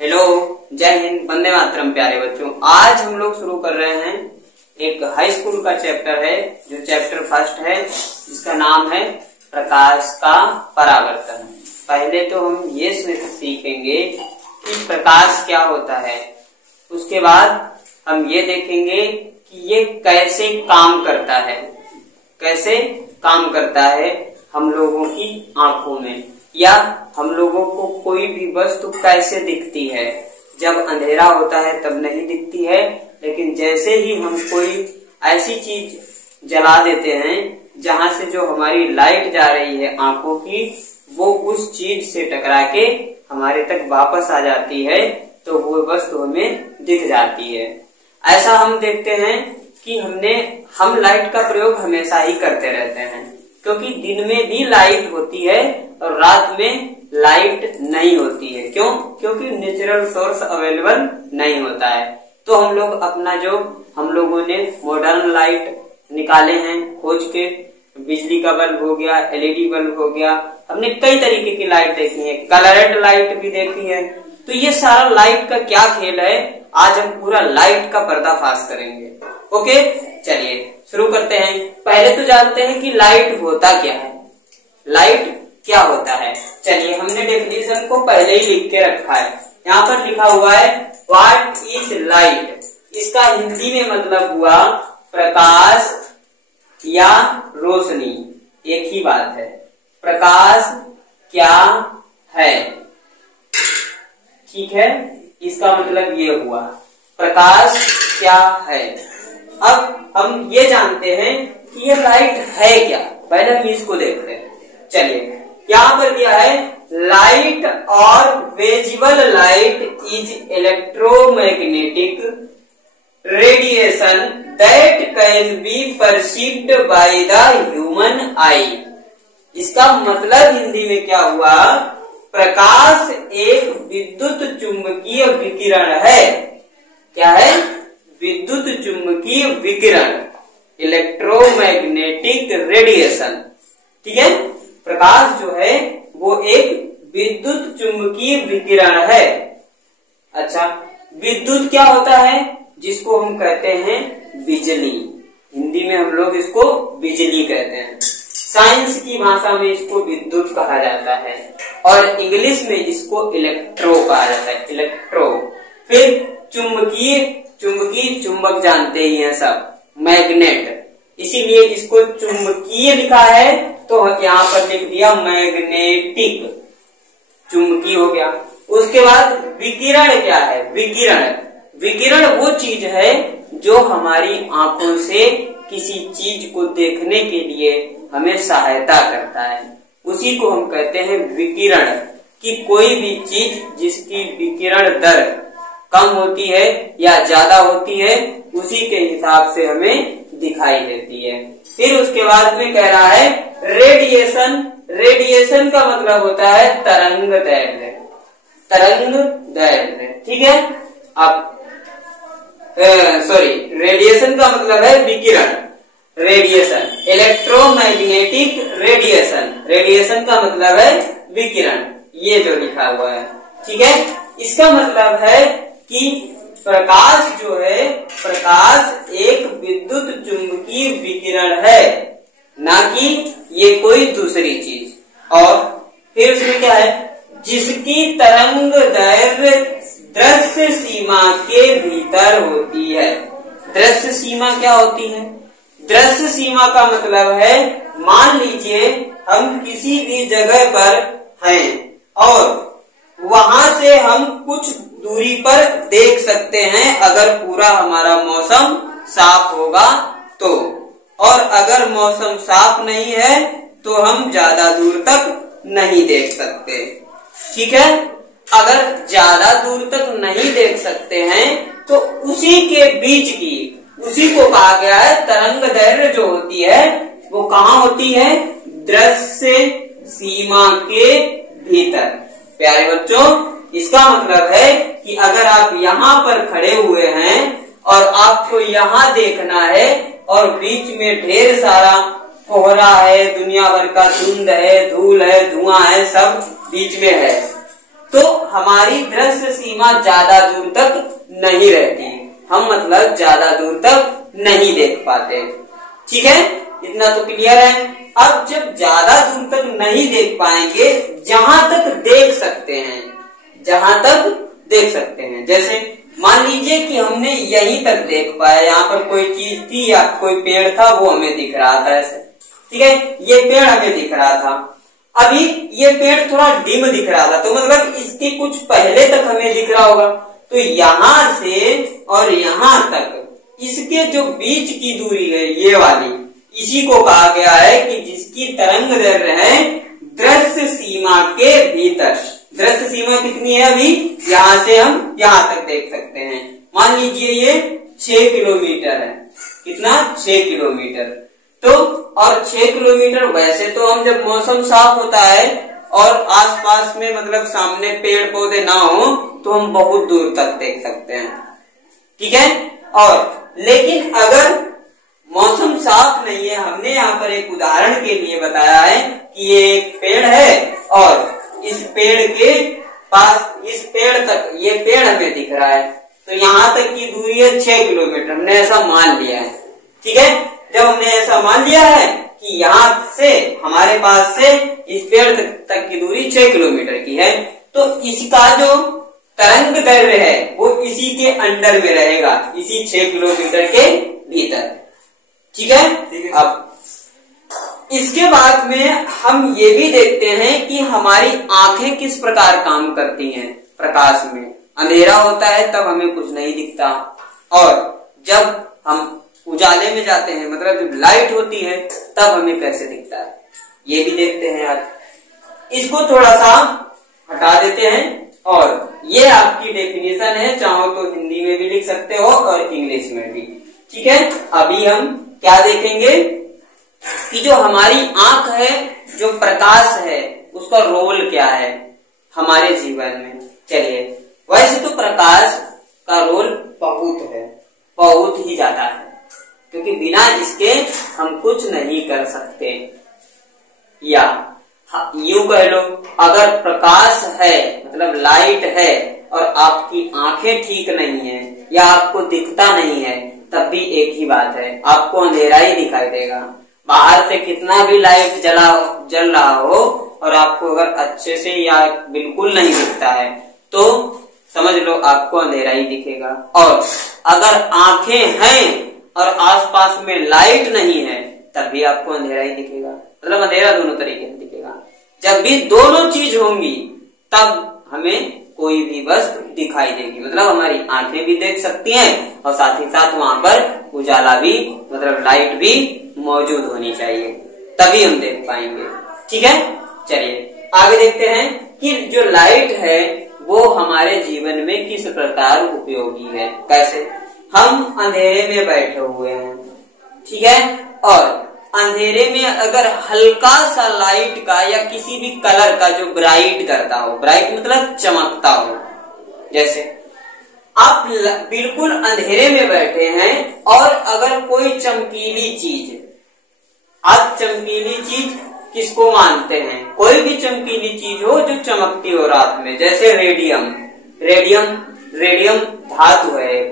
Hello, जय हिंद, वंदे मातरम। प्यारे बच्चों, आज हम लोग शुरू कर रहे हैं एक हाई स्कूल का चैप्टर है, जो चैप्टर फर्स्ट है, जिसका नाम है प्रकाश का परावर्तन। पहले तो हम ये सीखेंगे कि प्रकाश क्या होता है, उसके बाद हम ये देखेंगे कि ये कैसे काम करता है, कैसे काम करता है हम लोगों की आंखों में, या हम लोगों को कोई भी वस्तु कैसे दिखती है। जब अंधेरा होता है तब नहीं दिखती है, लेकिन जैसे ही हम कोई ऐसी चीज जला देते हैं जहां से जो हमारी लाइट जा रही है आंखों की, वो उस चीज से टकरा के हमारे तक वापस आ जाती है, तो वो वस्तु हमें दिख जाती है। ऐसा हम देखते हैं कि हम लाइट का प्रयोग हमेशा ही करते रहते हैं, क्योंकि दिन में भी लाइट होती है और रात में लाइट नहीं होती है। क्यों? क्योंकि नेचुरल सोर्स अवेलेबल नहीं होता है। तो हम लोग हम लोगों ने मॉडर्न लाइट निकाले हैं खोज के, बिजली का बल्ब हो गया, एलईडी बल्ब हो गया, हमने कई तरीके की लाइट देखी है, कलरेड लाइट भी देखी है। तो ये सारा लाइट का क्या खेल है, आज हम पूरा लाइट का पर्दाफाश करेंगे। ओके, चलिए शुरू करते हैं। पहले तो जानते हैं कि लाइट होता क्या है। लाइट क्या होता है, चलिए हमने डेफिनेशन को पहले ही लिख के रखा है। यहाँ पर लिखा हुआ है व्हाट इज लाइट। इसका हिंदी में मतलब हुआ प्रकाश या रोशनी, एक ही बात है। प्रकाश क्या है, ठीक है, इसका मतलब ये हुआ प्रकाश क्या है। अब हम ये जानते हैं कि ये लाइट है क्या, पहले हम इसको देखते हैं। चलिए, यहाँ पर दिया है लाइट और visible light is electromagnetic radiation that can be perceived by the human आई। इसका मतलब हिंदी में क्या हुआ, प्रकाश एक विद्युत चुंबकीय विकिरण है। क्या है? विद्युत चुंबकीय विकिरण, इलेक्ट्रोमैग्नेटिक रेडिएशन। ठीक है, प्रकाश जो है वो एक विद्युत चुंबकीय विकिरण है। अच्छा, विद्युत क्या होता है, जिसको हम कहते हैं बिजली। हिंदी में हम लोग इसको बिजली कहते हैं, साइंस की भाषा में इसको विद्युत कहा जाता है, और इंग्लिश में इसको इलेक्ट्रो कहा जाता है, इलेक्ट्रो। फिर चुंबकीय चुंबक जानते ही हैं सब, मैग्नेट, इसीलिए इसको चुंबकीय लिखा है, तो यहाँ पर लिख दिया मैग्नेटिक, चुंबकीय हो गया। उसके बाद विकिरण क्या है, विकिरण वो चीज है जो हमारी आंखों से किसी चीज को देखने के लिए हमें सहायता करता है, उसी को हम कहते हैं विकिरण। कि कोई भी चीज जिसकी विकिरण दर कम होती है या ज्यादा होती है, उसी के हिसाब से हमें दिखाई देती है। फिर उसके बाद में कह रहा है रेडिएशन का मतलब होता है तरंग दैर्घ्य, ठीक है। अब रेडिएशन का मतलब है विकिरण, रेडिएशन, इलेक्ट्रोमैग्नेटिक रेडिएशन का मतलब है विकिरण, ये जो लिखा हुआ है, ठीक है। इसका मतलब है कि प्रकाश जो है, प्रकाश एक विद्युत चुंबकीय विकिरण है, ना कि ये कोई दूसरी चीज। और फिर उसमें क्या है, जिसकी तरंग दैर्घ्य दृश्य सीमा के भीतर होती है। दृश्य सीमा क्या होती है? दृश्य सीमा का मतलब है, मान लीजिए हम किसी भी जगह पर हैं और वहां से हम कुछ दूरी पर देख सकते हैं, अगर पूरा हमारा मौसम साफ होगा तो, और अगर मौसम साफ नहीं है तो हम ज्यादा दूर तक नहीं देख सकते, ठीक है। अगर ज्यादा दूर तक नहीं देख सकते हैं तो उसी के बीच की, उसी को कहा गया है तरंग दैर्घ्य जो होती है वो कहाँ होती है, दृश्य सीमा के भीतर। प्यारे बच्चों, इसका मतलब है कि अगर आप यहाँ पर खड़े हुए हैं और आपको यहाँ देखना है और बीच में ढेर सारा कोहरा है, दुनिया भर का धुंध है, धूल है, धुआं है, सब बीच में है, तो हमारी दृश्य सीमा ज्यादा दूर तक नहीं रहती, हम मतलब ज्यादा दूर तक नहीं देख पाते। ठीक है, इतना तो क्लियर है। अब जब ज्यादा दूर तक नहीं देख पाएंगे, जहां तक देख सकते हैं, जहां तक देख सकते हैं, जैसे मान लीजिए कि हमने यहीं तक देख पाया, यहाँ पर कोई चीज थी या कोई पेड़ था, वो हमें दिख रहा था ऐसे। ठीक है, ये पेड़ हमें दिख रहा था। अभी ये पेड़ थोड़ा डिम दिख रहा था, तो मतलब इसके कुछ पहले तक हमें दिख रहा होगा। तो यहां से और यहां तक इसके जो बीच की दूरी है, ये वाली, इसी को कहा गया है कि जिसकी तरंग दैर्ध्य है दृश्य सीमा के भीतर। दृश्य सीमा कितनी है? अभी यहाँ से हम यहाँ तक देख सकते हैं। मान लीजिए ये 6 किलोमीटर है। कितना? 6 किलोमीटर। तो और 6 किलोमीटर, वैसे तो हम जब मौसम साफ होता है और आसपास में मतलब सामने पेड़ पौधे ना हो तो हम बहुत दूर तक देख सकते हैं। ठीक है, और लेकिन अगर मौसम साफ नहीं है, हमने यहाँ पर एक उदाहरण के लिए बताया है कि ये एक पेड़ है और इस पेड़ के पास, इस पेड़ तक, ये पेड़ हमें दिख रहा है, तो यहाँ तक की दूरी है 6 किलोमीटर, हमने ऐसा मान लिया है। ठीक है, जब हमने ऐसा मान लिया है कि यहाँ से हमारे पास से इस पेड़ तक की दूरी 6 किलोमीटर की है, तो इसका जो तरंग दैर्ध्य है वो इसी के अंडर में रहेगा, इसी 6 किलोमीटर के भीतर। ठीक है, अब इसके बाद में हम ये भी देखते हैं कि हमारी आंखें किस प्रकार काम करती हैं प्रकाश में। अंधेरा होता है तब हमें कुछ नहीं दिखता, और जब हम उजाले में जाते हैं, मतलब जब लाइट होती है, तब हमें कैसे दिखता है, ये भी देखते हैं आज। इसको थोड़ा सा हटा देते हैं, और ये आपकी डेफिनेशन है, चाहो तो हिंदी में भी लिख सकते हो और इंग्लिश में भी। ठीक है, अभी हम क्या देखेंगे कि जो हमारी आंख है, जो प्रकाश है, उसका रोल क्या है हमारे जीवन में। चलिए, वैसे तो प्रकाश का रोल बहुत है, बहुत ही ज्यादा है, क्योंकि बिना इसके हम कुछ नहीं कर सकते। या यूं कह लो, अगर प्रकाश है मतलब लाइट है और आपकी आंखें ठीक नहीं है या आपको दिखता नहीं है, तब भी एक ही बात है, आपको अंधेरा ही दिखाई देगा। बाहर से कितना भी लाइट जल रहा हो और आपको अगर अच्छे से या बिल्कुल नहीं दिखता है, तो समझ लो आपको अंधेरा ही दिखेगा। और अगर आंखें हैं और आसपास में लाइट नहीं है, तब भी आपको अंधेरा ही दिखेगा, मतलब अंधेरा दोनों तरीके से दिखेगा। जब भी दोनों चीज होंगी तब हमें कोई भी वस्तु दिखाई देगी, मतलब हमारी आंखें भी देख सकती हैं और साथ ही साथ वहां पर उजाला भी, मतलब लाइट भी मौजूद होनी चाहिए, तभी हम देख पाएंगे। ठीक है, चलिए आगे देखते हैं कि जो लाइट है वो हमारे जीवन में किस प्रकार उपयोगी है। कैसे? हम अंधेरे में बैठे हुए हैं, ठीक है, और अंधेरे में अगर हल्का सा लाइट का या किसी भी कलर का जो ब्राइट करता हो, ब्राइट मतलब चमकता हो, जैसे आप बिल्कुल अंधेरे में बैठे हैं और अगर कोई चमकीली चीज, आप चमकीली चीज किसको मानते हैं? कोई भी चमकीली चीज हो जो चमकती हो रात में, जैसे रेडियम। रेडियम धातु है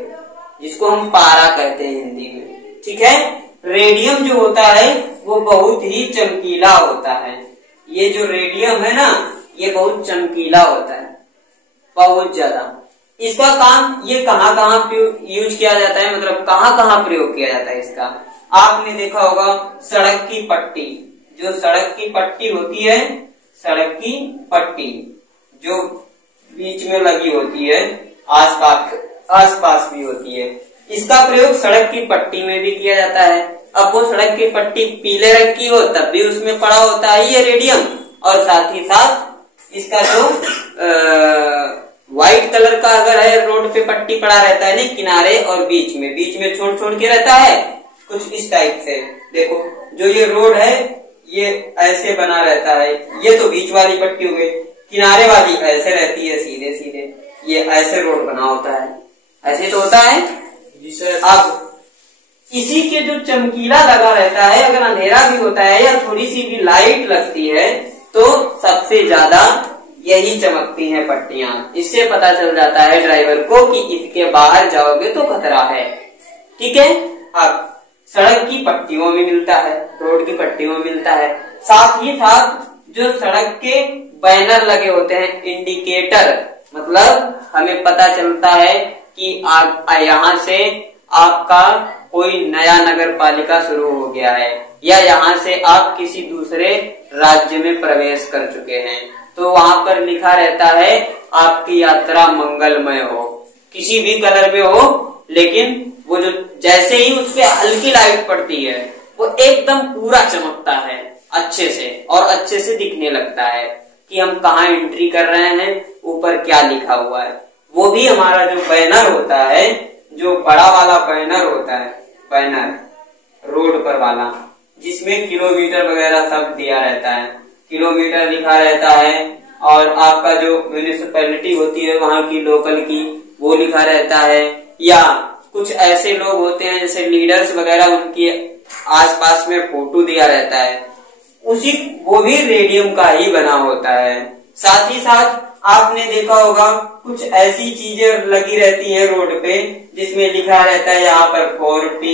जिसको हम पारा कहते हैं हिंदी में। ठीक है, रेडियम जो होता है वो बहुत ही चमकीला होता है। ये जो रेडियम है ना, ये बहुत चमकीला होता है, बहुत ज्यादा। इसका काम ये कहाँ कहाँ यूज किया जाता है, मतलब कहाँ कहाँ प्रयोग किया जाता है इसका? आपने देखा होगा सड़क की पट्टी, जो सड़क की पट्टी होती है, सड़क की पट्टी जो बीच में लगी होती है, आसपास भी होती है, इसका प्रयोग सड़क की पट्टी में भी किया जाता है। अब वो सड़क की पट्टी पीले रंग की हो तब भी उसमें पड़ा होता है ये रेडियम, और साथ ही साथ इसका जो व्हाइट कलर का अगर है, रोड पे पट्टी पड़ा रहता है नहीं, किनारे और बीच में छोड़ के रहता है कुछ इस टाइप से। देखो जो ये रोड है ये ऐसे बना रहता है, ये तो बीच वाली पट्टी हो गई, किनारे वाली ऐसे रहती है सीधे, ये ऐसे रोड बना होता है, ऐसे तो होता है। अब इसी के जो चमकीला लगा रहता है, अगर अंधेरा भी होता है या थोड़ी सी भी लाइट लगती है, तो सबसे ज्यादा यही चमकती हैं पट्टियां। इससे पता चल जाता है ड्राइवर को कि इसके बाहर जाओगे तो खतरा है। ठीक है। अब सड़क की पट्टियों में मिलता है, रोड की पट्टियों में मिलता है। साथ ही साथ जो सड़क के बैनर लगे होते हैं, इंडिकेटर, मतलब हमें पता चलता है कि यहाँ से आपका कोई नया नगर पालिका शुरू हो गया है या यहाँ से आप किसी दूसरे राज्य में प्रवेश कर चुके हैं। तो वहां पर लिखा रहता है आपकी यात्रा मंगलमय हो, किसी भी कलर में हो, लेकिन वो जो जैसे ही उस पे हल्की लाइट पड़ती है वो एकदम पूरा चमकता है अच्छे से, और अच्छे से दिखने लगता है कि हम कहाँ एंट्री कर रहे हैं, ऊपर क्या लिखा हुआ है। वो भी हमारा जो बैनर होता है, जो बड़ा वाला बैनर होता है, बैनर रोड पर वाला, जिसमें किलोमीटर वगैरह सब दिया रहता है, किलोमीटर लिखा रहता है, और आपका जो म्यूनिसिपैलिटी होती है वहां की लोकल की वो लिखा रहता है, या कुछ ऐसे लोग होते हैं जैसे लीडर्स वगैरह, उनके आसपास में फोटो दिया रहता है, उसी वो भी रेडियम का ही बना होता है। साथ ही साथ आपने देखा होगा कुछ ऐसी चीजें लगी रहती हैं रोड पे जिसमें लिखा रहता है यहाँ पर 4P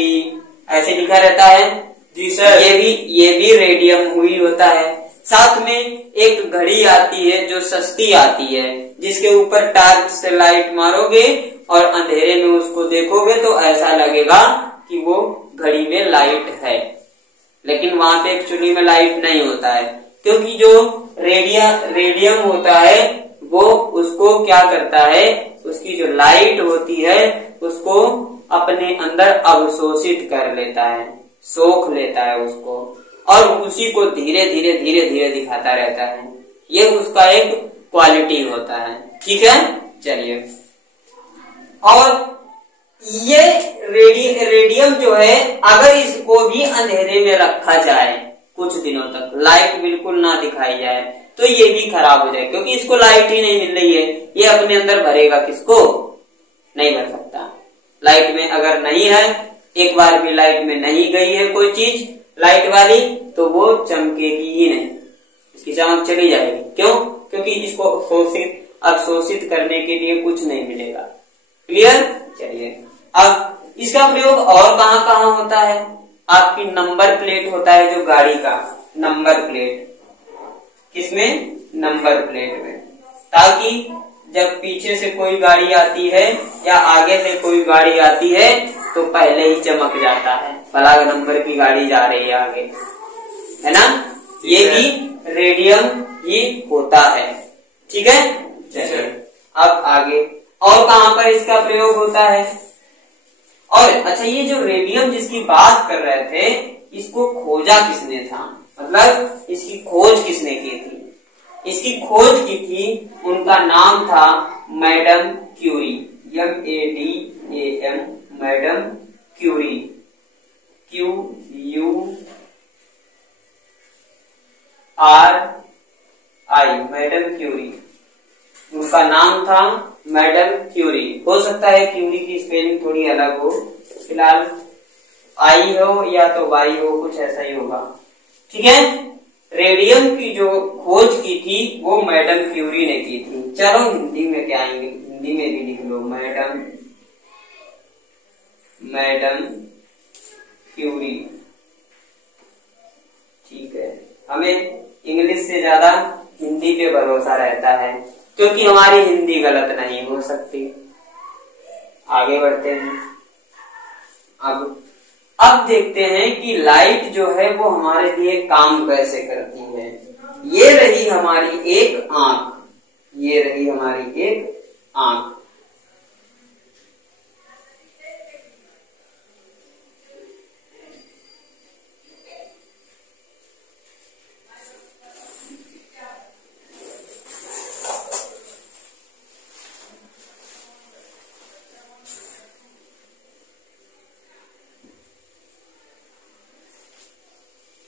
ऐसे लिखा रहता है। जी सर। ये भी रेडियम हुई होता है। साथ में एक घड़ी आती है जो सस्ती आती है, जिसके ऊपर टार्च से लाइट मारोगे और अंधेरे में उसको देखोगे तो ऐसा लगेगा कि वो घड़ी में लाइट है, लेकिन वहां पे एक्चुअली में लाइट नहीं होता है, क्योंकि जो रेडियम होता है वो उसको क्या करता है, उसकी जो लाइट होती है उसको अपने अंदर अवशोषित कर लेता है, सोख लेता है उसको, और उसी को धीरे धीरे धीरे धीरे दिखाता रहता है। ये उसका एक क्वालिटी होता है। ठीक है, चलिए। और ये रेडियम जो है, अगर इसको भी अंधेरे में रखा जाए कुछ दिनों तक, लाइट बिल्कुल ना दिखाई जाए, तो ये भी खराब हो जाए, क्योंकि इसको लाइट ही नहीं मिल रही है। ये अपने अंदर भरेगा किसको? नहीं भर सकता। लाइट में अगर नहीं है, एक बार भी लाइट में नहीं गई है कोई चीज लाइट वाली, तो वो चमकेगी ही नहीं, इसकी चमक चली जाएगी। क्यों? क्योंकि इसको अवशोषित करने के लिए कुछ नहीं मिलेगा। क्लियर? चलिए, अब इसका प्रयोग और कहाँ कहाँ होता है? आपकी नंबर प्लेट होता है जो गाड़ी का, नंबर प्लेट, किसमें? नंबर प्लेट में, ताकि जब पीछे से कोई गाड़ी आती है या आगे से कोई गाड़ी आती है तो पहले ही चमक जाता है, भला नंबर की गाड़ी जा रही है आगे, है ना? ये भी रेडियम ही होता है। ठीक है, चलिए अब आगे और कहां पर इसका प्रयोग होता है? और अच्छा, ये जो रेडियम जिसकी बात कर रहे थे, इसको खोजा किसने था, मतलब इसकी खोज किसने की थी? इसकी खोज की थी, उनका नाम था madam Curie, MADAM, madam Curie, QURI, madam Curie. उनका नाम था मैडम क्यूरी। हो सकता है क्यूरी की स्पेलिंग थोड़ी अलग हो, फिलहाल आई हो या तो वाई हो, कुछ ऐसा ही होगा। ठीक है, रेडियम की जो खोज की थी वो मैडम क्यूरी ने की थी। चलो हिंदी में क्या आएंगे, हिंदी में भी लिख लो, मैडम क्यूरी। ठीक है, हमें इंग्लिश से ज्यादा हिंदी पे भरोसा रहता है, क्योंकि हमारी हिंदी गलत नहीं हो सकती। आगे बढ़ते हैं। अब देखते हैं कि लाइट जो है वो हमारे लिए काम कैसे करती है। ये रही हमारी एक आंख, ये रही हमारी एक आंख।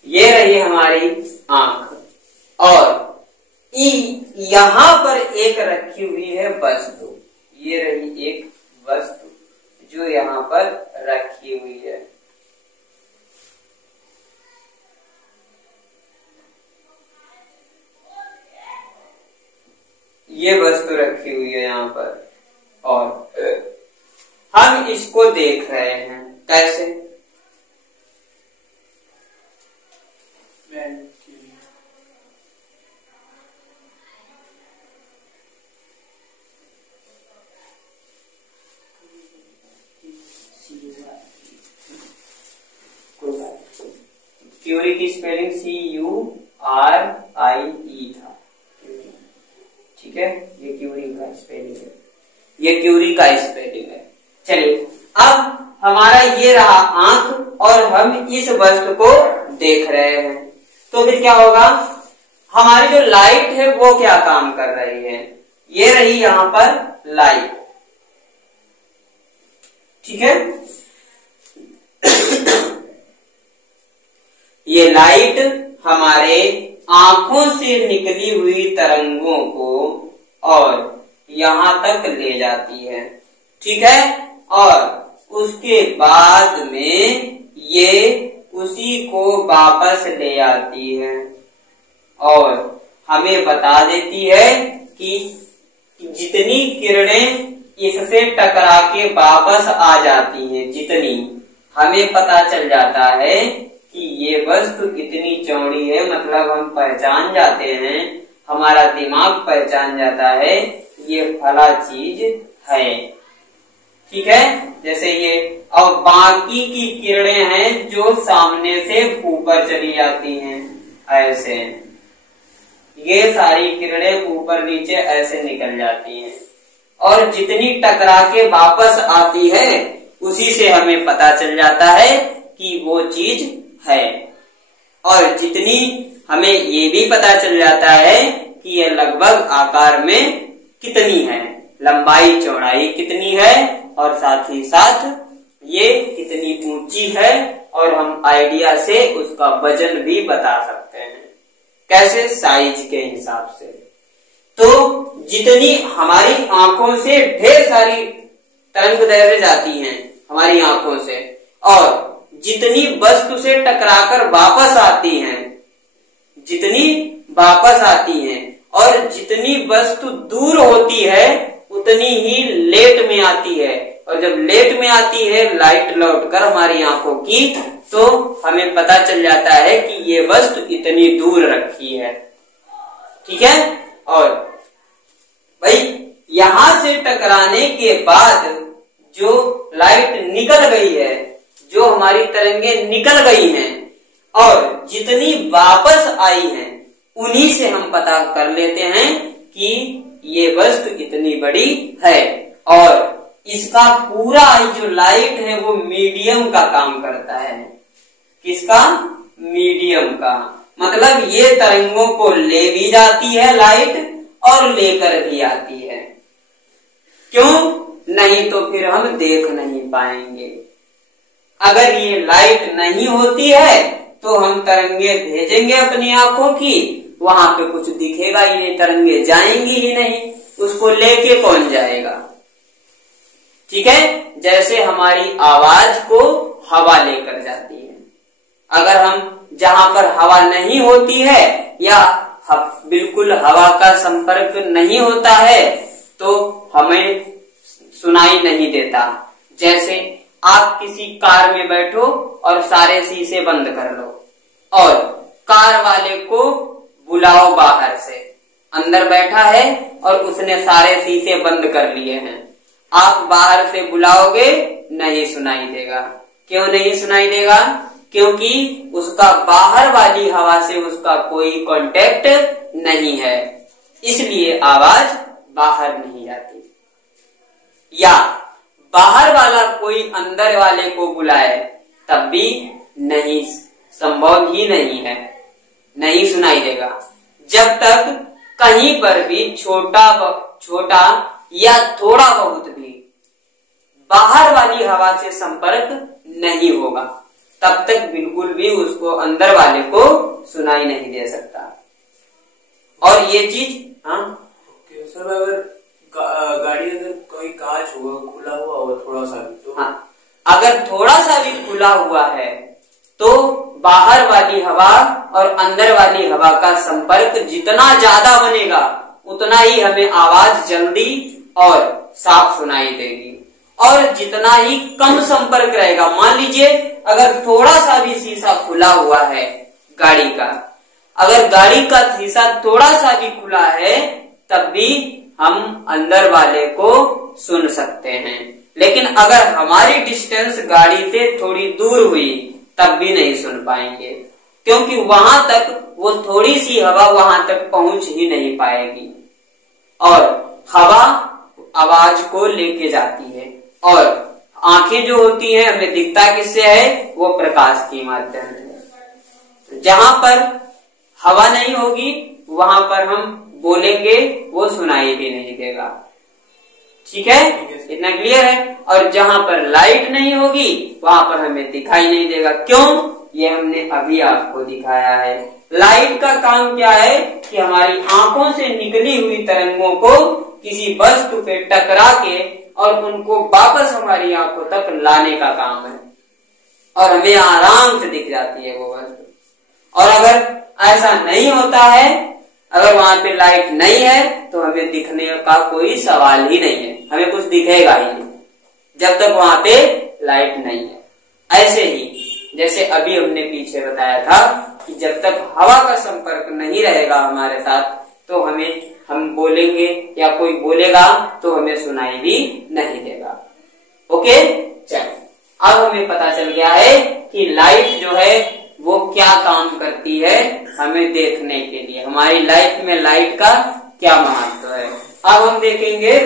ये रही हमारी आंख, और यहां पर एक रखी हुई है वस्तु। ये रही एक वस्तु जो यहां पर रखी हुई है। ये वस्तु रखी हुई है यहाँ पर और हम इसको देख रहे हैं। कैसे? क्यूरी की स्पेलिंग CURIE था, ठीक है। ये क्यूरी का स्पेलिंग है, ये क्यूरी का स्पेलिंग है। चलिए, अब हमारा ये रहा आंख और हम इस वस्तु को देख रहे हैं, तो फिर क्या होगा? हमारी जो लाइट है वो क्या काम कर रही है? ये रही यहां पर लाइट, ठीक है। ये लाइट हमारे आंखों से निकली हुई तरंगों को और यहां तक ले जाती है, ठीक है। और उसके बाद में ये उसी को वापस ले आती है और हमें बता देती है कि जितनी किरणें इससे टकरा के वापस आ जाती हैं, जितनी, हमें पता चल जाता है कि ये वस्तु इतनी चौड़ी है। मतलब हम पहचान जाते हैं, हमारा दिमाग पहचान जाता है ये फला चीज है, ठीक है। जैसे ये, और बाकी की किरणें हैं जो सामने से ऊपर चली जाती हैं, ऐसे ये सारी किरणें ऊपर नीचे ऐसे निकल जाती हैं और जितनी टकरा के वापस आती है उसी से हमें पता चल जाता है कि वो चीज है। और जितनी, हमें ये भी पता चल जाता है कि ये लगभग आकार में कितनी है, लंबाई चौड़ाई कितनी है और साथ ही साथ ये कितनी ऊंची है, और हम आइडिया से उसका वजन भी बता सकते हैं। कैसे? साइज के हिसाब से। तो जितनी हमारी आंखों से ढेर सारी तरंग दैर्घ्य जाती हैं हमारी आंखों से, और जितनी वस्तु से टकराकर वापस आती हैं, जितनी वापस आती हैं, और जितनी वस्तु दूर होती है उतनी ही लेट में आती है, और जब लेट में आती है लाइट लौटकर हमारी आंखों की, तो हमें पता चल जाता है कि ये वस्तु इतनी दूर रखी है, ठीक है। और भाई यहां से टकराने के बाद जो लाइट निकल गई है, जो हमारी तरंगें निकल गई हैं और जितनी वापस आई हैं, उन्हीं से हम पता कर लेते हैं कि ये वस्तु इतनी बड़ी है। और इसका पूरा जो लाइट है वो मीडियम का काम करता है। किसका? मीडियम का। मतलब ये तरंगों को ले भी जाती है लाइट और लेकर भी आती है। क्यों? नहीं तो फिर हम देख नहीं पाएंगे। अगर ये लाइट नहीं होती है तो हम तरंगे भेजेंगे अपनी आंखों की, वहां पे कुछ दिखेगा ही नहीं, तरंगे जाएंगी ही नहीं, उसको लेके कौन जाएगा, ठीक है। जैसे हमारी आवाज को हवा लेकर जाती है, अगर हम जहां पर हवा नहीं होती है या बिल्कुल हवा का संपर्क नहीं होता है तो हमें सुनाई नहीं देता। जैसे आप किसी कार में बैठो और सारे शीशे बंद कर लो और कार वाले को बुलाओ बाहर से, अंदर बैठा है और उसने सारे शीशे बंद कर लिए हैं, आप बाहर से बुलाओगे नहीं सुनाई देगा। क्यों नहीं सुनाई देगा? क्योंकि उसका बाहर वाली हवा से उसका कोई कांटेक्ट नहीं है, इसलिए आवाज बाहर नहीं जाती। या बाहर वाला कोई अंदर वाले को बुलाए तब भी नहीं, संभव ही नहीं है, नहीं सुनाई देगा। जब तक कहीं पर भी छोटा या थोड़ा बहुत भी बाहर वाली हवा से संपर्क नहीं होगा, तब तक बिल्कुल भी उसको अंदर वाले को सुनाई नहीं दे सकता। और ये चीज, हाँ सर, अगर गाड़ी अगर कोई कांच हुआ खुला हुआ होगा थोड़ा सा भी, तो हाँ, अगर थोड़ा सा भी खुला हुआ है तो बाहर वाली हवा और अंदर वाली हवा का संपर्क जितना ज्यादा बनेगा उतना ही हमें आवाज जल्दी और साफ सुनाई देगी। और जितना ही कम संपर्क रहेगा, मान लीजिए अगर थोड़ा सा भी शीशा खुला हुआ है गाड़ी का, अगर गाड़ी का शीशा थोड़ा सा भी खुला है तब भी हम अंदर वाले को सुन सकते हैं। लेकिन अगर हमारी डिस्टेंस गाड़ी से थोड़ी दूर हुई तब भी नहीं सुन पाएंगे, क्योंकि वहां तक वो थोड़ी सी हवा वहां तक पहुंच ही नहीं पाएगी। और हवा आवाज को लेके जाती है, और आंखें जो होती हैं हमें दिखता किससे है, वो प्रकाश के माध्यम से। जहां पर हवा नहीं होगी वहां पर हम बोलेंगे वो सुनाई भी नहीं देगा। ठीक है, इतना क्लियर है। और जहां पर लाइट नहीं होगी वहां पर हमें दिखाई नहीं देगा। क्यों? ये हमने अभी आपको दिखाया है। लाइट का काम क्या है कि हमारी आंखों से निकली हुई तरंगों को किसी वस्तु पे टकरा के और उनको वापस हमारी आंखों तक लाने का काम है, और हमें आराम से दिख जाती है वो वस्तु। और अगर ऐसा नहीं होता है, अगर वहां पे लाइट नहीं है तो हमें दिखने का कोई सवाल ही नहीं है, हमें कुछ दिखेगा ही नहीं जब तक वहां पे लाइट नहीं है। ऐसे ही जैसे अभी हमने पीछे बताया था कि जब तक हवा का संपर्क नहीं रहेगा हमारे साथ तो हम बोलेंगे या कोई बोलेगा तो हमें सुनाई भी नहीं देगा। ओके, चलो अब हमें पता चल गया है कि लाइट जो है वो क्या काम करती है हमें देखने के लिए, हमारी लाइफ में लाइट का क्या महत्व है। अब हम देखेंगे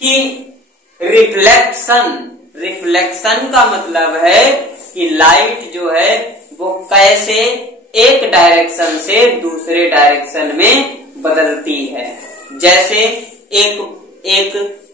कि रिफ्लेक्शन का मतलब है कि लाइट जो है वो कैसे एक डायरेक्शन से दूसरे डायरेक्शन में बदलती है। जैसे एक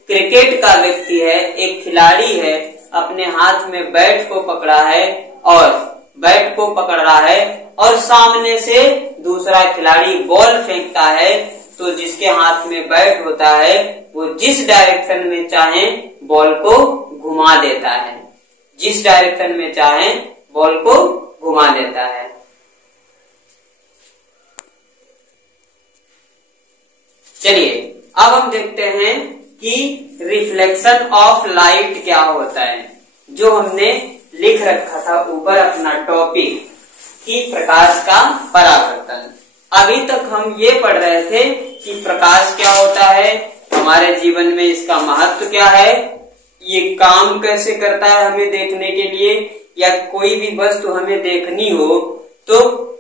क्रिकेट का व्यक्ति है, एक खिलाड़ी है, अपने हाथ में बैट को पकड़ा है और बैट को पकड़ रहा है और सामने से दूसरा खिलाड़ी बॉल फेंकता है, तो जिसके हाथ में बैट होता है वो जिस डायरेक्शन में चाहे बॉल को घुमा देता है, जिस डायरेक्शन में चाहे बॉल को घुमा देता है। चलिए अब हम देखते हैं कि रिफ्लेक्शन ऑफ लाइट क्या होता है। जो हमने लिख रखा था ऊपर अपना टॉपिक कि प्रकाश का परावर्तन, अभी तक हम ये पढ़ रहे थे कि प्रकाश क्या होता है, हमारे जीवन में इसका महत्व क्या है, ये काम कैसे करता है हमें देखने के लिए, या कोई भी वस्तु हमें देखनी हो तो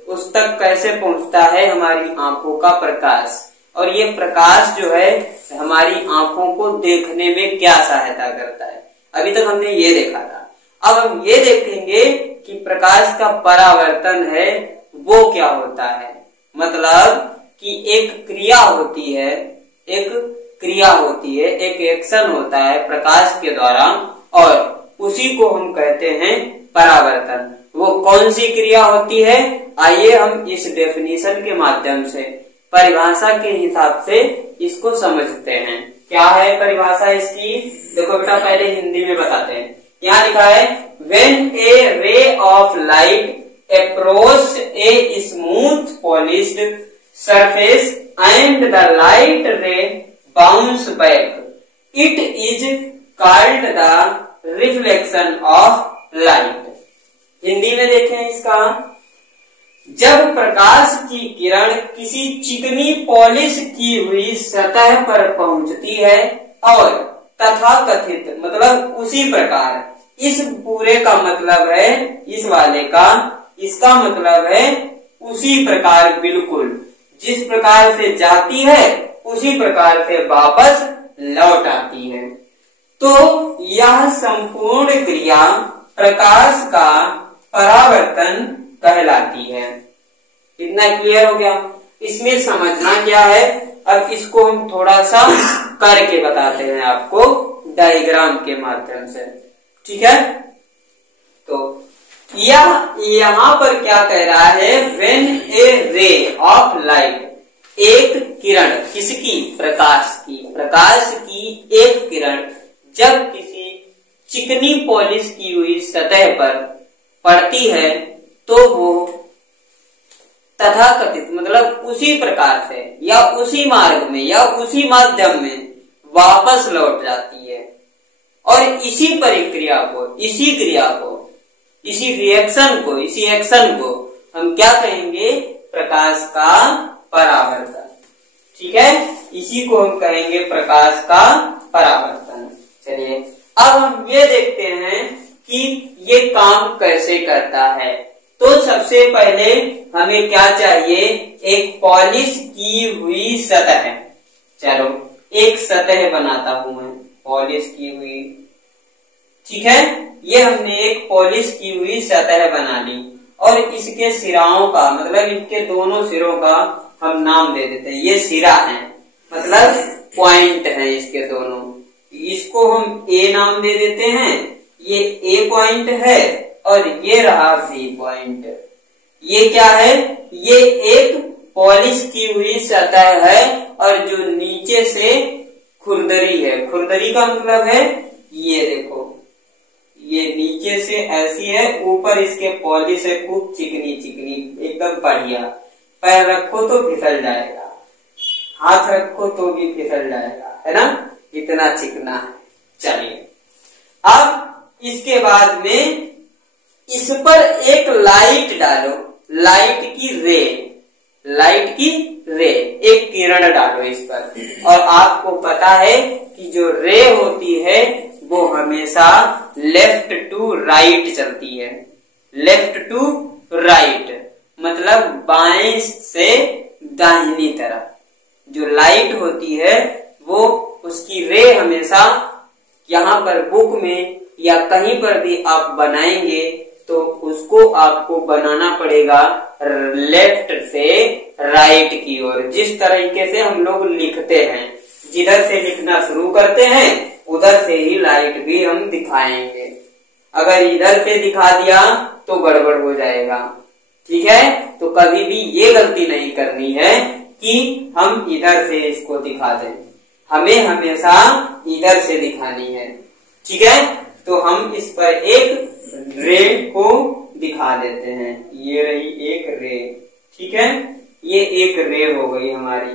उस तक कैसे पहुंचता है हमारी आंखों का प्रकाश, और ये प्रकाश जो है हमारी आंखों को देखने में क्या सहायता करता है। अभी तक हमने ये देखा था। अब हम ये देखेंगे कि प्रकाश का परावर्तन है वो क्या होता है। मतलब कि एक क्रिया होती है, एक एक्शन होता है प्रकाश के द्वारा, और उसी को हम कहते हैं परावर्तन। वो कौन सी क्रिया होती है, आइए हम इस डेफिनेशन के माध्यम से, परिभाषा के हिसाब से इसको समझते हैं। क्या है परिभाषा इसकी? देखो बेटा, पहले हिंदी में बताते हैं। यहाँ लिखा है, when a ray of light approach a smooth polished surface and the light ray bounce back, it is called the reflection of light। Hindi में देखें इसका, जब प्रकाश की किरण किसी चिकनी पॉलिश की हुई सतह पर पहुंचती है और तथाकथित मतलब उसी प्रकार, इस पूरे का मतलब है इस वाले का, इसका मतलब है उसी प्रकार, बिल्कुल जिस प्रकार से जाती है उसी प्रकार से वापस लौट आती है, तो यह संपूर्ण क्रिया प्रकाश का परावर्तन कहलाती है। इतना क्लियर हो गया? इसमें समझना क्या है, अब इसको हम थोड़ा सा करके बताते हैं आपको डायग्राम के माध्यम से, ठीक है? तो यहाँ पर क्या कह रहा है, when A ray of light, एक किरण, किसकी? प्रकाश की एक किरण जब किसी चिकनी पॉलिश की हुई सतह पर पड़ती है तो वो तथाकथित मतलब उसी प्रकार से या उसी मार्ग में या उसी माध्यम में वापस लौट जाती है। और इसी प्रक्रिया को, इसी क्रिया को, इसी रिएक्शन को, इसी एक्शन को हम क्या कहेंगे? प्रकाश का परावर्तन। ठीक है, इसी को हम कहेंगे प्रकाश का परावर्तन। चलिए अब हम ये देखते हैं कि ये काम कैसे करता है। तो सबसे पहले हमें क्या चाहिए? एक पॉलिश की हुई सतह। चलो एक सतह बनाता हूं मैं, पॉलिश की हुई। ठीक है, ये हमने एक पॉलिश की हुई सतह बना ली और इसके सिराओं का मतलब इनके दोनों सिरों का हम नाम दे देते हैं। ये सिरा है मतलब पॉइंट है इसके दोनों, इसको हम ए नाम दे देते हैं। ये ए पॉइंट है और ये रहा बी पॉइंट। ये क्या है? ये एक पॉलिश की हुई सतह है और जो नीचे से खुरदरी है। खुरदरी का मतलब है ये देखो, ये नीचे से ऐसी है, ऊपर इसके पॉलिश है खूब चिकनी चिकनी, एकदम बढ़िया। पैर रखो तो फिसल जाएगा, हाथ रखो तो भी फिसल जाएगा, है ना, इतना चिकना है। चलिए अब इसके बाद में इस पर एक लाइट डालो, लाइट की रे, लाइट की रे, एक किरण डालो इस पर। और आपको पता है कि जो रे होती है वो हमेशा लेफ्ट टू राइट चलती है। लेफ्ट टू राइट मतलब बाएं से दाहिनी तरफ जो लाइट होती है वो उसकी रे हमेशा, यहाँ पर बुक में या कहीं पर भी आप बनाएंगे तो उसको आपको बनाना पड़ेगा लेफ्ट से राइट की ओर। जिस तरीके से हम लोग लिखते हैं, जिधर से लिखना शुरू करते हैं उधर से ही लाइट भी हम दिखाएंगे। अगर इधर से दिखा दिया तो गड़बड़ हो जाएगा। ठीक है, तो कभी भी ये गलती नहीं करनी है कि हम इधर से इसको दिखा दें, हमें हमेशा इधर से दिखानी है। ठीक है, तो हम इस पर एक रे को दिखा देते हैं। ये रही एक रे। ठीक है, ये एक रे हो गई हमारी।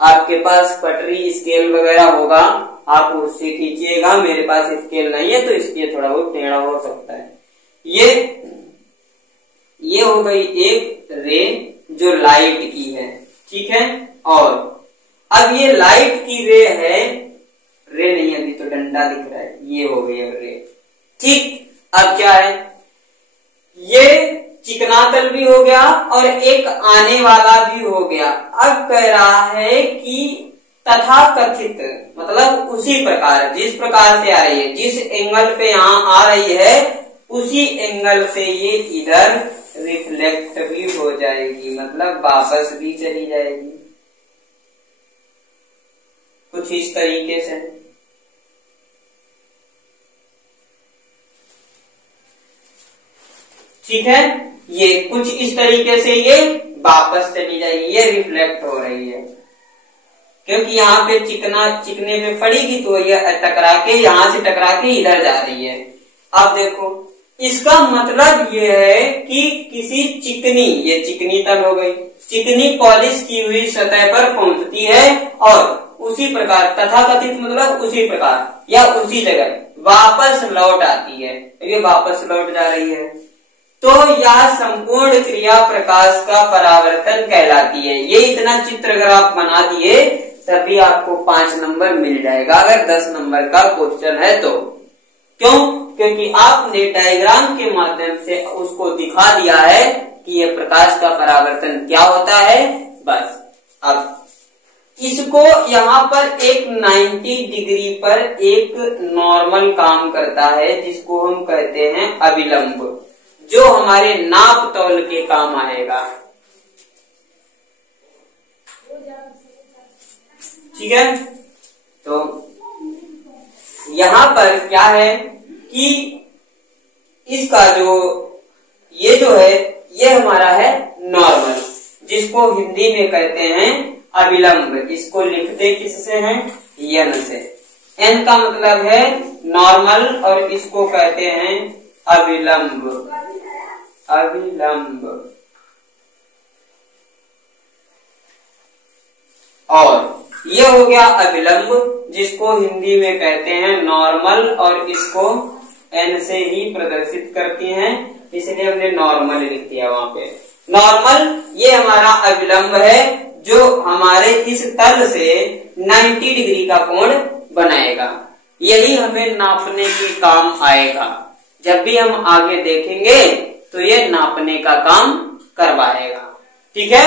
आपके पास पटरी स्केल वगैरह होगा, आप उससे खींचिएगा। मेरे पास स्केल नहीं है तो इसलिए थोड़ा बहुत टेढ़ा हो सकता है। ये हो गई एक रे जो लाइट की है। ठीक है, और अब ये लाइट की रे है, रे नहीं अभी तो डंडा दिख रहा है, ये हो गई अब रे। ठीक, अब क्या है? ये चिकनातल भी हो गया और एक आने वाला भी हो गया। अब कह रहा है कि तथाकथित मतलब उसी प्रकार, जिस प्रकार से आ रही है, जिस एंगल पे यहाँ आ रही है उसी एंगल से ये इधर रिफ्लेक्ट भी हो जाएगी, मतलब वापस भी चली जाएगी कुछ इस तरीके से। ठीक है, ये कुछ इस तरीके से ये वापस चली जाएगी, ये रिफ्लेक्ट हो रही है क्योंकि यहाँ पे चिकने पे पड़ेगी तो ये टकरा के, यहाँ से टकरा के इधर जा रही है। अब देखो इसका मतलब ये है कि किसी चिकनी, ये चिकनी तल हो गई, चिकनी पॉलिश की हुई सतह पर पहुंचती है और उसी प्रकार तथाकथित मतलब उसी प्रकार या उसी जगह वापस लौट आती है। ये वापस लौट जा रही है तो यह संपूर्ण क्रिया प्रकाश का परावर्तन कहलाती है। ये इतना चित्र अगर आप बना दिए तभी आपको 5 नंबर मिल जाएगा अगर 10 नंबर का क्वेश्चन है तो। क्यों? क्योंकि आपने डायग्राम के माध्यम से उसको दिखा दिया है कि यह प्रकाश का परावर्तन क्या होता है। बस अब इसको यहाँ पर एक 90 डिग्री पर एक नॉर्मल काम करता है जिसको हम कहते हैं अभिलंब, जो हमारे नाप तौल के काम आएगा। ठीक है, तो यहाँ पर क्या है कि इसका ये जो है ये हमारा है नॉर्मल, जिसको हिंदी में कहते हैं अभिलंब। इसको लिखते किससे हैं? एन से। एन का मतलब है नॉर्मल और इसको कहते हैं अभिलंब। अभिलंब और ये हो गया अविलंब, जिसको हिंदी में कहते हैं नॉर्मल, और इसको एन से ही प्रदर्शित करती हैं, इसलिए हमने नॉर्मल लिख दिया वहां पे। नॉर्मल ये हमारा अविलंब है जो हमारे इस तल से 90 डिग्री का कोण बनाएगा। यही हमें नापने के काम आएगा। जब भी हम आगे देखेंगे तो ये नापने का काम करवाएगा। ठीक है,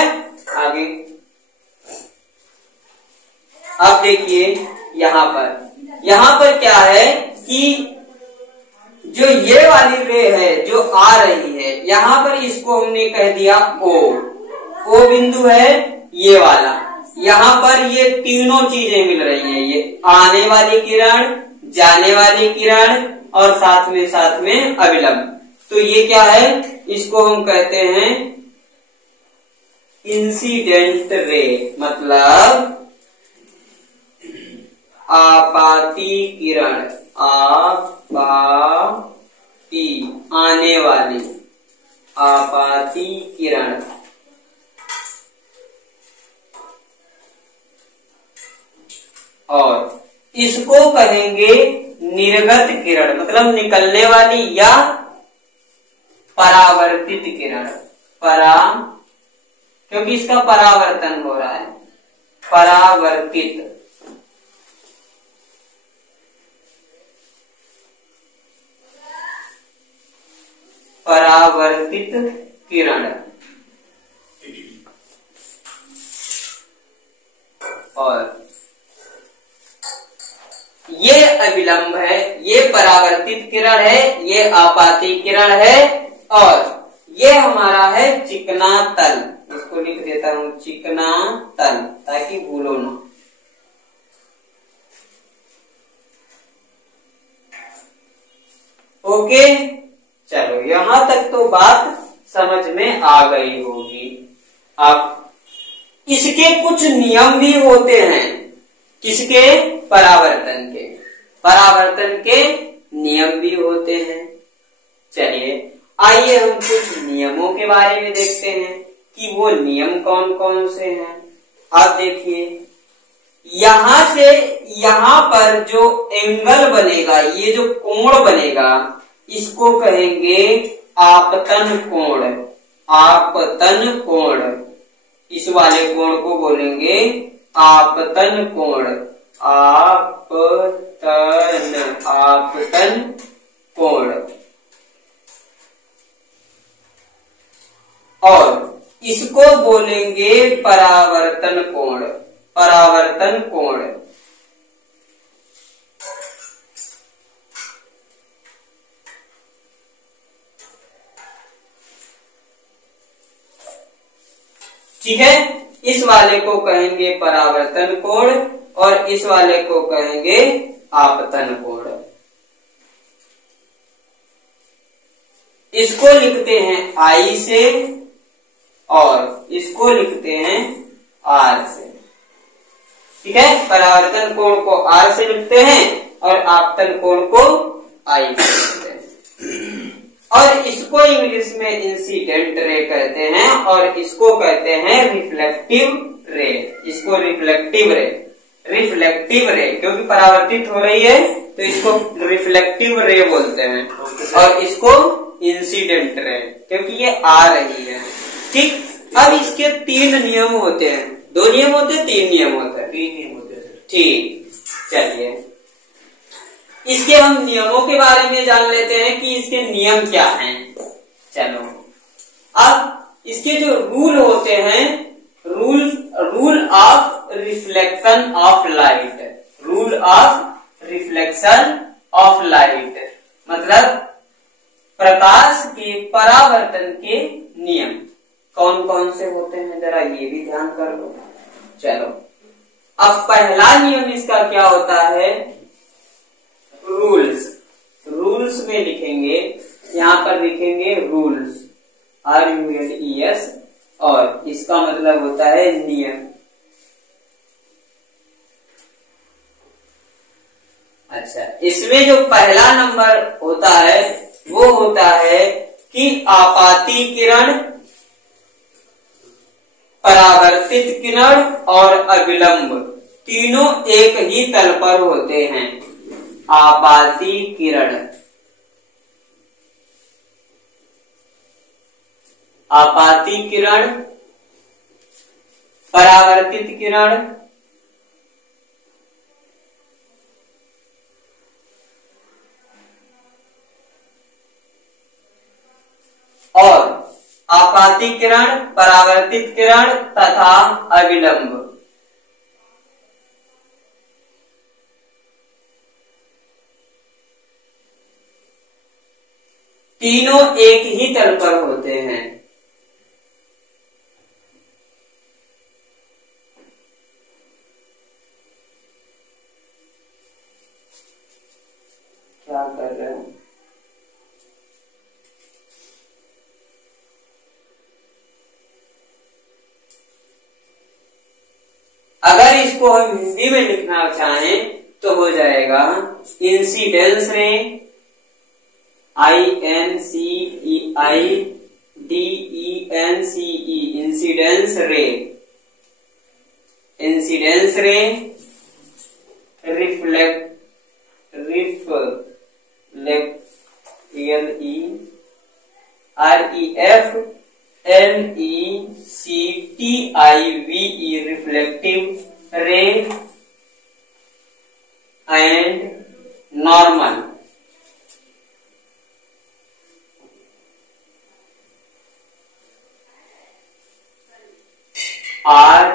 आगे अब देखिए यहाँ पर क्या है कि जो ये वाली रे है जो आ रही है, यहाँ पर इसको हमने कह दिया ओ बिंदु है ये वाला। यहाँ पर ये तीनों चीजें मिल रही हैं, ये आने वाली किरण, जाने वाली किरण और साथ में अविलंब। तो ये क्या है, इसको हम कहते हैं इंसिडेंट रे, मतलब आपाती किरण, आने वाली आपाती किरण। और इसको कहेंगे निर्गत किरण, मतलब निकलने वाली या परावर्तित किरण। क्योंकि इसका परावर्तन हो रहा है, परावर्तित किरण। और ये अविलंब है, ये परावर्तित किरण है, ये आपाती किरण है, और ये हमारा है चिकना तल। इसको लिख देता हूं चिकना तल, ताकि भूलो ना। ओके, चलो यहां तक तो बात समझ में आ गई होगी। अब इसके कुछ नियम भी होते हैं। किसके? परावर्तन के नियम भी होते हैं। चलिए आइए हम कुछ नियमों के बारे में देखते हैं कि वो नियम कौन कौन से हैं। अब देखिए, यहां से यहां पर जो एंगल बनेगा, ये जो कोण बनेगा, इसको कहेंगे आपतन कोण। इस वाले कोण को बोलेंगे आपतन कोण। आपतन कोण। और इसको बोलेंगे परावर्तन कोण। ठीक है, इस वाले को कहेंगे परावर्तन कोण और इस वाले को कहेंगे आपतन कोण। इसको लिखते हैं I से और इसको लिखते हैं R से। ठीक है, परावर्तन कोण को R से लिखते हैं और आपतन कोण को I से लिखते हैं। और इसको इंग्लिश में इंसिडेंट रे कहते हैं और इसको कहते हैं रिफ्लेक्टिव रे। इसको रिफ्लेक्टिव रे क्योंकि परावर्तित हो रही है तो इसको रिफ्लेक्टिव रे बोलते हैं, और इसको इंसिडेंट रे क्योंकि ये आ रही है। ठीक, अब इसके 3 नियम होते हैं। 2 नियम होते हैं, 3 नियम होते हैं? 3 नियम होते हैं। ठीक, चलिए इसके हम नियमों के बारे में जान लेते हैं कि इसके नियम क्या हैं। चलो, अब इसके जो रूल होते हैं, rule of reflection of light, मतलब प्रकाश के परावर्तन के नियम कौन कौन से होते हैं, जरा ये भी ध्यान कर लो। चलो, अब पहला नियम इसका क्या होता है? रूल्स में लिखेंगे, यहां पर लिखेंगे रूल्स, RULES, और इसका मतलब होता है नियम। अच्छा, इसमें जो पहला नंबर होता है वो होता है कि आपाती किरण परावर्तित किरण और अभिलंब तीनों एक ही तल पर होते हैं। आपाती किरण, आपाती किरण, परावर्तित किरण और आपाती किरण, परावर्तित किरण तथा अभिलंब तीनों एक ही तल पर होते हैं। क्या कर रहे हैं? अगर इसको हम हिंदी में लिखना चाहें तो हो जाएगा incidence ray, INCEIDENCE, incidence ray, incidence ray, reflect reflective ray and normal. Are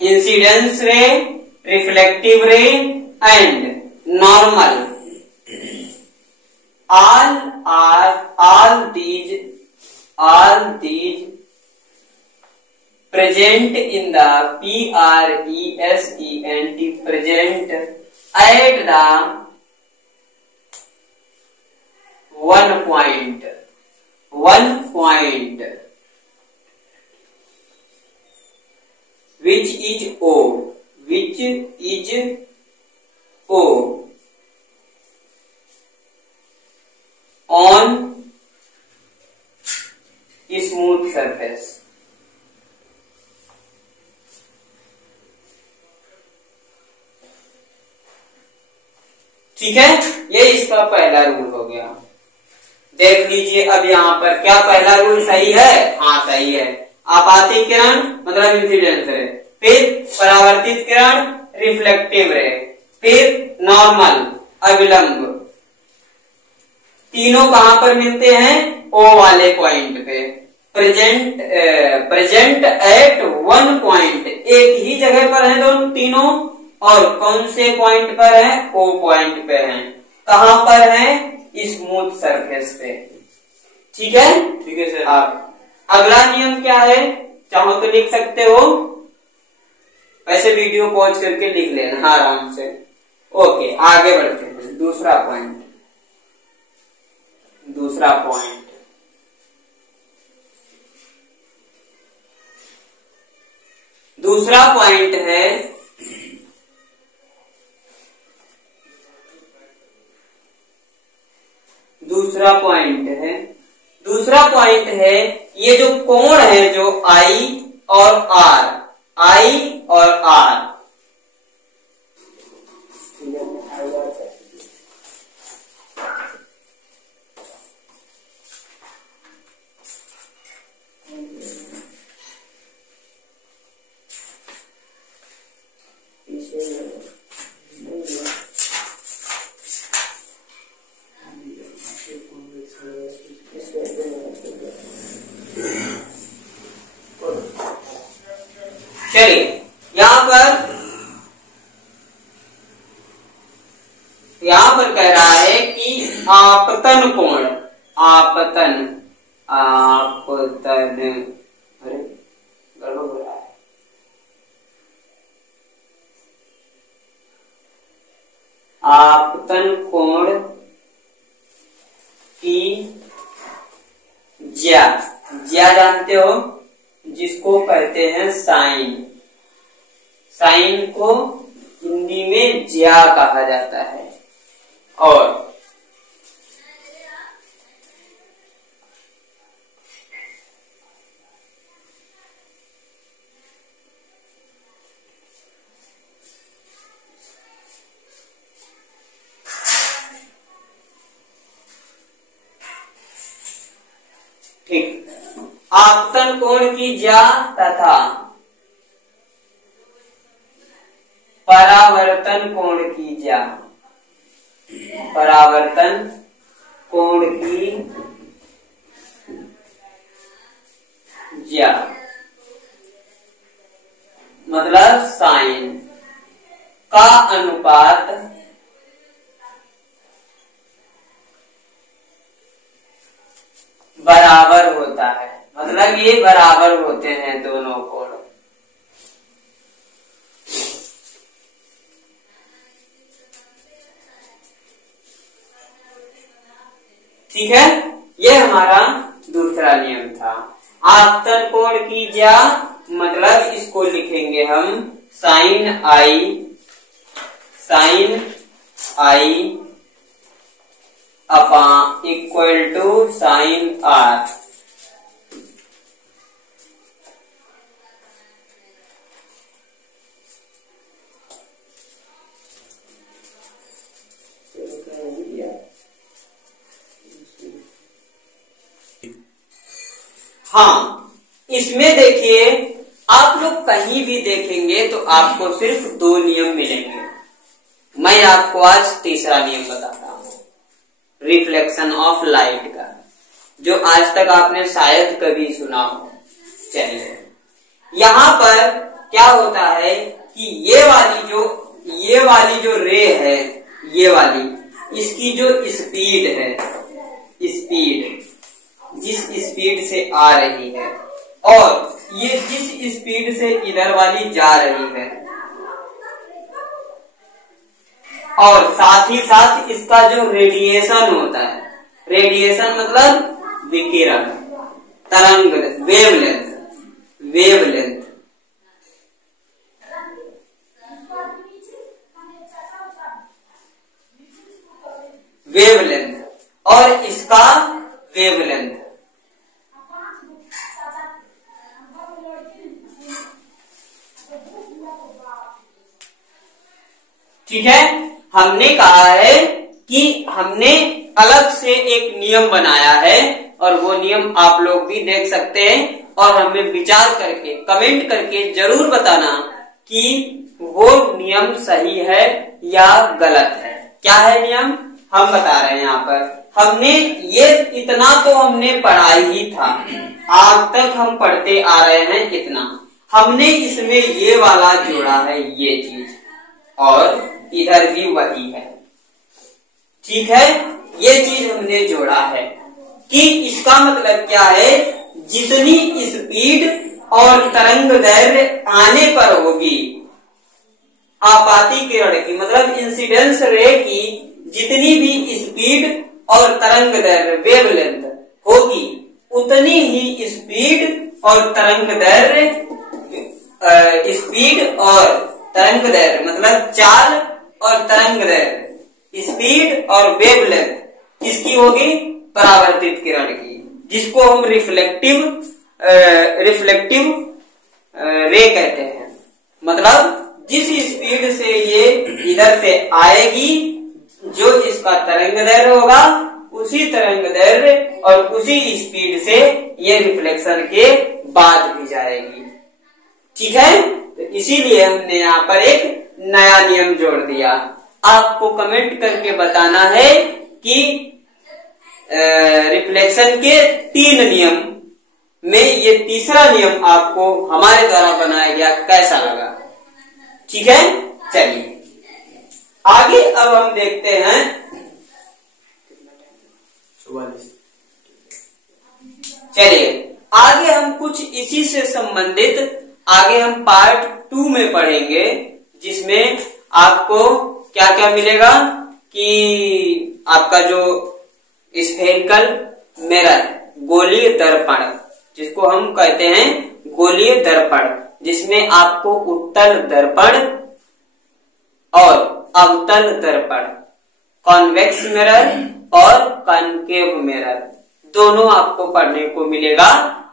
incidence ray, reflective ray and normal, all these present in the present at the one point which is O on smooth surface। ठीक है, ये इसका पहला rule हो गया। देख लीजिए अब यहाँ पर क्या पहला रूल सही है? हाँ सही है। आपाती किरण मतलब इंसिडेंस रे, फिर परावर्तित किरण रिफ्लेक्टिव रे, फिर नॉर्मल अभिलंब, तीनों कहां पर मिलते हैं? ओ वाले पॉइंट पे। प्रेजेंट एट वन पॉइंट, एक ही जगह पर है दोनों तीनों, और कौन से पॉइंट पर है? ओ पॉइंट पे है। कहां पर है? स्मूथ सरफेस पे। ठीक है, ठीक है सर। आप अगला नियम क्या है? चाहो तो लिख सकते हो, वैसे वीडियो पॉज करके लिख लेना आराम से। ओके, आगे बढ़ते हैं। दूसरा पॉइंट दूसरा पॉइंट है दूसरा पॉइंट है ये जो कोण है, जो I और R, चलिए यहां पर कह रहा है कि आपतन कोण, आपतन अरे गड़बड़ हो रहा है। आपतन कोण की ज्या जानते हो, जिसको कहते हैं साइन। साइन को हिंदी में ज्या कहा जाता है। और आपतन कोण की ज्या तथा परावर्तन कोण की ज्या, परावर्तन कोण की ज्या मतलब साइन का अनुपात बराबर होता है, मतलब ये बराबर होते हैं दोनों कोण। ठीक है, ये हमारा दूसरा नियम था। आपतन कोण की ज्या मतलब इसको लिखेंगे हम sine I upon equal to sine R. हाँ, इसमें देखिए आप लोग कहीं भी देखेंगे तो आपको सिर्फ दो नियम मिलेंगे। मैं आपको आज तीसरा नियम बताता हूं, रिफ्लेक्शन ऑफ लाइट का, जो आज तक आपने शायद कभी सुना हो। चलिए, यहाँ पर क्या होता है कि ये वाली जो रे है, ये वाली, इसकी जो स्पीड है, स्पीड जिस स्पीड से आ रही है और ये जिस स्पीड से इधर वाली जा रही है, और साथ ही साथ इसका जो रेडिएशन होता है, रेडिएशन मतलब विकिरण, तरंग, वेवलेंथ, और इसका वेवलेंथ, ठीक है। हमने कहा है कि हमने अलग से एक नियम बनाया है और वो नियम आप लोग भी देख सकते हैं और हमें विचार करके कमेंट करके जरूर बताना कि वो नियम सही है या गलत है। क्या है नियम, हम बता रहे हैं यहाँ पर। हमने ये इतना तो हमने पढ़ा ही था, आज तक हम पढ़ते आ रहे हैं इतना। हमने इसमें ये वाला जोड़ा है, ये चीज, और इधर भी वही है, ठीक है। ये चीज हमने जोड़ा है कि इसका मतलब क्या है, जितनी स्पीड और तरंग दैर्घ्य आने पर होगी आपाती किरण की, मतलब इंसिडेंस रे की जितनी भी स्पीड और तरंग दैर्घ्य वेवलेंथ होगी, उतनी ही स्पीड और तरंग दैर्घ्य, स्पीड और तरंग दैर्घ्य मतलब चाल और तरंग दैर्घ्य, स्पीड और वेवलेंथ किसकी होगी, परावर्तित किरण की, जिसको हम रिफ्लेक्टिव रे कहते हैं। मतलब जिस स्पीड से ये इधर से आएगी, जो इसका तरंग दैर्घ्य होगा, उसी तरंग दैर्घ्य और उसी स्पीड से ये रिफ्लेक्शन के बाद भी जाएगी, ठीक है। तो इसीलिए हमने यहाँ पर एक नया नियम जोड़ दिया। आपको कमेंट करके बताना है कि रिफ्लेक्शन के 3 नियम में ये तीसरा नियम आपको हमारे द्वारा बनाया गया कैसा लगा, ठीक है। चलिए आगे अब हम देखते हैं 44। चलिए आगे हम कुछ इसी से संबंधित आगे हम पार्ट 2 में पढ़ेंगे, जिसमें आपको क्या क्या मिलेगा कि आपका जो स्फेरिकल मिरर, गोलीय दर्पण, जिसको हम कहते हैं गोलीय दर्पण, जिसमें आपको उत्तल दर्पण और अवतल दर्पण, कॉन्वेक्स मिरर और कॉन्केव मिरर, दोनों आपको पढ़ने को मिलेगा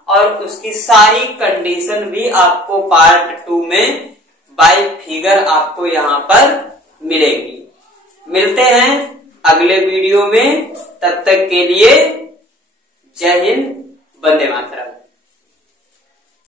और उसकी सारी कंडीशन भी आपको पार्ट 2 में बाय फिगर आपको यहाँ पर मिलेगी। मिलते हैं अगले वीडियो में, तब तक के लिए जय हिंद, वंदे मातरम।